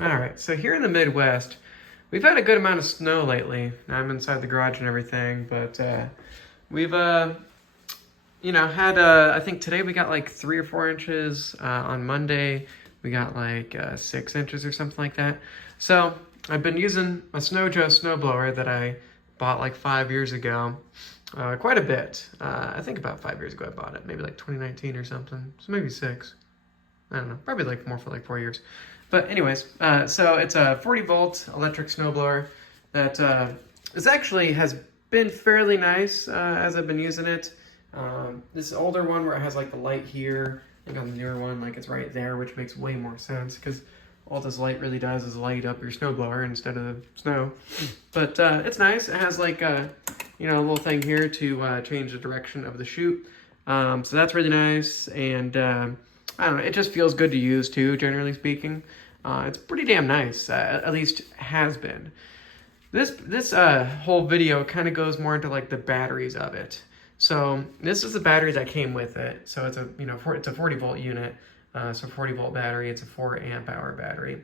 All right, so here in the Midwest, we've had a good amount of snow lately. I'm inside the garage and everything, but we've had I think today we got like 3 or 4 inches. On Monday we got like 6 inches or something like that. So I've been using a SnowJoe snowblower that I bought like 5 years ago, quite a bit. I think about 5 years ago I bought it, maybe like 2019 or something. So maybe six. I don't know, probably like more for like 4 years. But anyways, so it's a 40-volt electric snowblower that is actually has been fairly nice as I've been using it. This older one where it has like the light here, I think on the newer one, like it's right there, which makes way more sense because all this light really does is light up your snowblower instead of the snow. But it's nice. It has like a little thing here to change the direction of the chute. So that's really nice, and I don't know, it just feels good to use too, generally speaking. It's pretty damn nice, at least has been. This whole video kind of goes more into like the batteries of it. So this is the battery that came with it. So it's a it's a 40-volt unit, so 40-volt battery. It's a 4 amp-hour battery.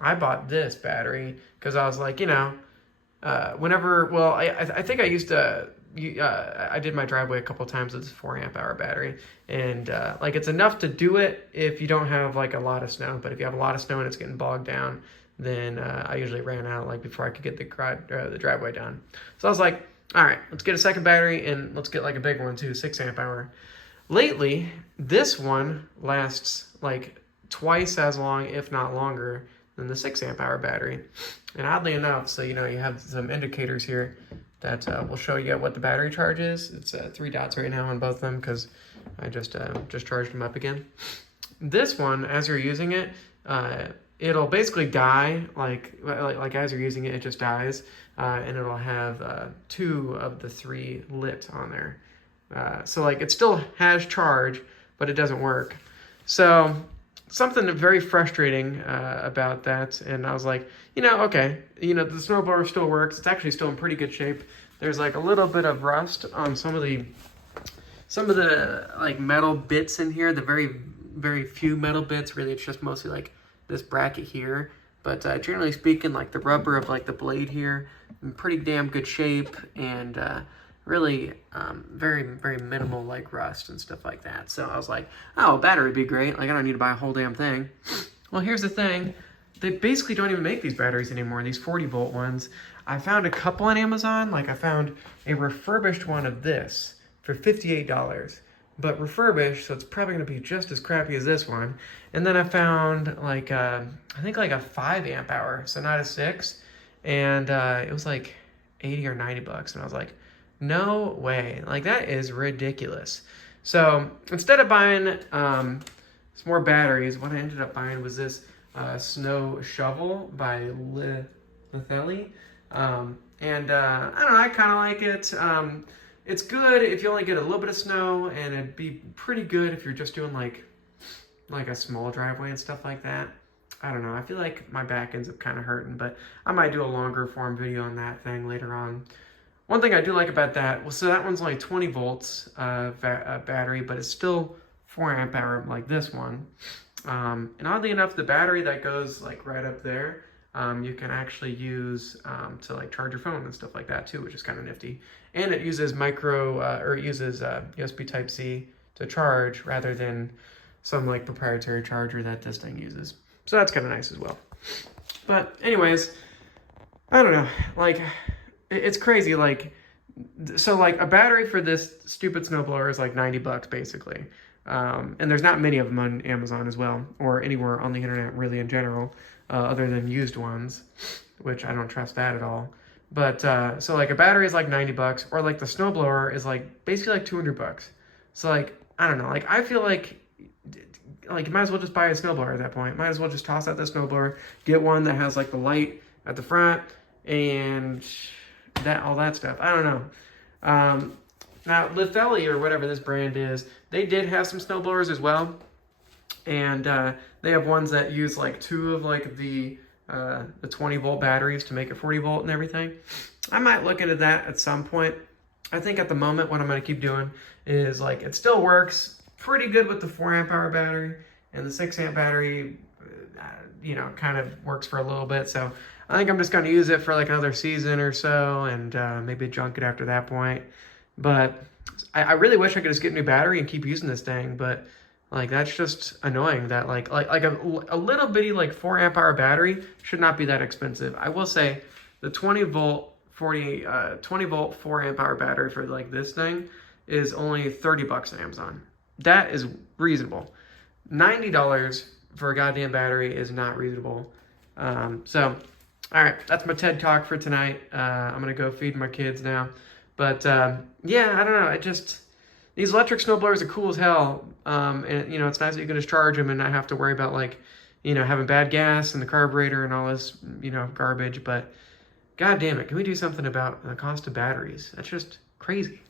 I bought this battery because I was like, whenever, well, I think I used to. I did my driveway a couple times with this 4 amp-hour battery, and like it's enough to do it if you don't have like a lot of snow. But if you have a lot of snow and it's getting bogged down, then I usually ran out like before I could get the driveway done. So I was like, all right, let's get a second battery and let's get like a big one too, 6 amp-hour. Lately, this one lasts like twice as long, if not longer, than the 6 amp-hour battery. And oddly enough, so you have some indicators here that will show you what the battery charge is. It's 3 dots right now on both of them because I just charged them up again. This one, as you're using it, it'll basically die, like as you're using it, it just dies, and it'll have 2 of the 3 lit on there. So like it still has charge, but it doesn't work. So something very frustrating about that, and I was like, okay, the snowblower still works. It's actually still in pretty good shape. There's like a little bit of rust on some of the like metal bits in here, the very, very few metal bits. Really, it's just mostly like this bracket here. But generally speaking, like the rubber of like the blade here, in pretty damn good shape, and really very, very minimal like rust and stuff like that. So I was like, oh, a battery would be great. Like I don't need to buy a whole damn thing. Well, here's the thing. They basically don't even make these batteries anymore, these 40-volt ones. I found a couple on Amazon. Like I found a refurbished one of this for $58. But refurbished, so it's probably going to be just as crappy as this one. And then I found like, I think like a 5 amp-hour, so not a 6. And it was like 80 or 90 bucks. And I was like, no way. Like that is ridiculous. So instead of buying some more batteries, what I ended up buying was this snow shovel by Lithelli. And I don't know, I kind of like it. It's good if you only get a little bit of snow, and it'd be pretty good if you're just doing like a small driveway and stuff like that. I don't know. I feel like my back ends up kind of hurting, but I might do a longer form video on that thing later on. One thing I do like about that, well, so that one's only 20 volts battery, but it's still 4 amp-hour like this one. And oddly enough, the battery that goes like right up there, you can actually use to like charge your phone and stuff like that too, which is kind of nifty. And it uses USB Type-C to charge rather than some like proprietary charger that this thing uses. So that's kind of nice as well. But anyways, I don't know, like it's crazy. Like, so like a battery for this stupid snowblower is like 90 bucks basically. And there's not many of them on Amazon as well, or anywhere on the internet really in general, other than used ones, which I don't trust that at all. But so like a battery is like 90 bucks, or like the snowblower is like basically like 200 bucks. So like, I don't know, like I feel like you might as well just buy a snowblower at that point. Might as well just toss out the snowblower, get one that has like the light at the front and all that stuff. I don't know. Now, Lithelli, or whatever this brand is, they did have some snowblowers as well. And they have ones that use like 2 of like the 20-volt batteries to make it 40-volt and everything. I might look into that at some point. I think at the moment what I'm going to keep doing is like it still works pretty good with the 4 amp-hour battery, and the 6 amp battery you know, kind of works for a little bit. So I think I'm just going to use it for like another season or so, and maybe junk it after that point. But I really wish I could just get a new battery and keep using this thing, but like that's just annoying that like a little bitty like 4 amp hour battery should not be that expensive. I will say the 20 volt 4 amp hour battery for like this thing is only $30 on Amazon. That is reasonable. $90 for a goddamn battery is not reasonable. So, all right, that's my TED Talk for tonight. I'm gonna go feed my kids now. But yeah, I don't know. These electric snowblowers are cool as hell. And you know, it's nice that you can just charge them and not have to worry about like, you know, having bad gas in the carburetor and all this, you know, garbage. But god damn it, can we do something about the cost of batteries? That's just crazy.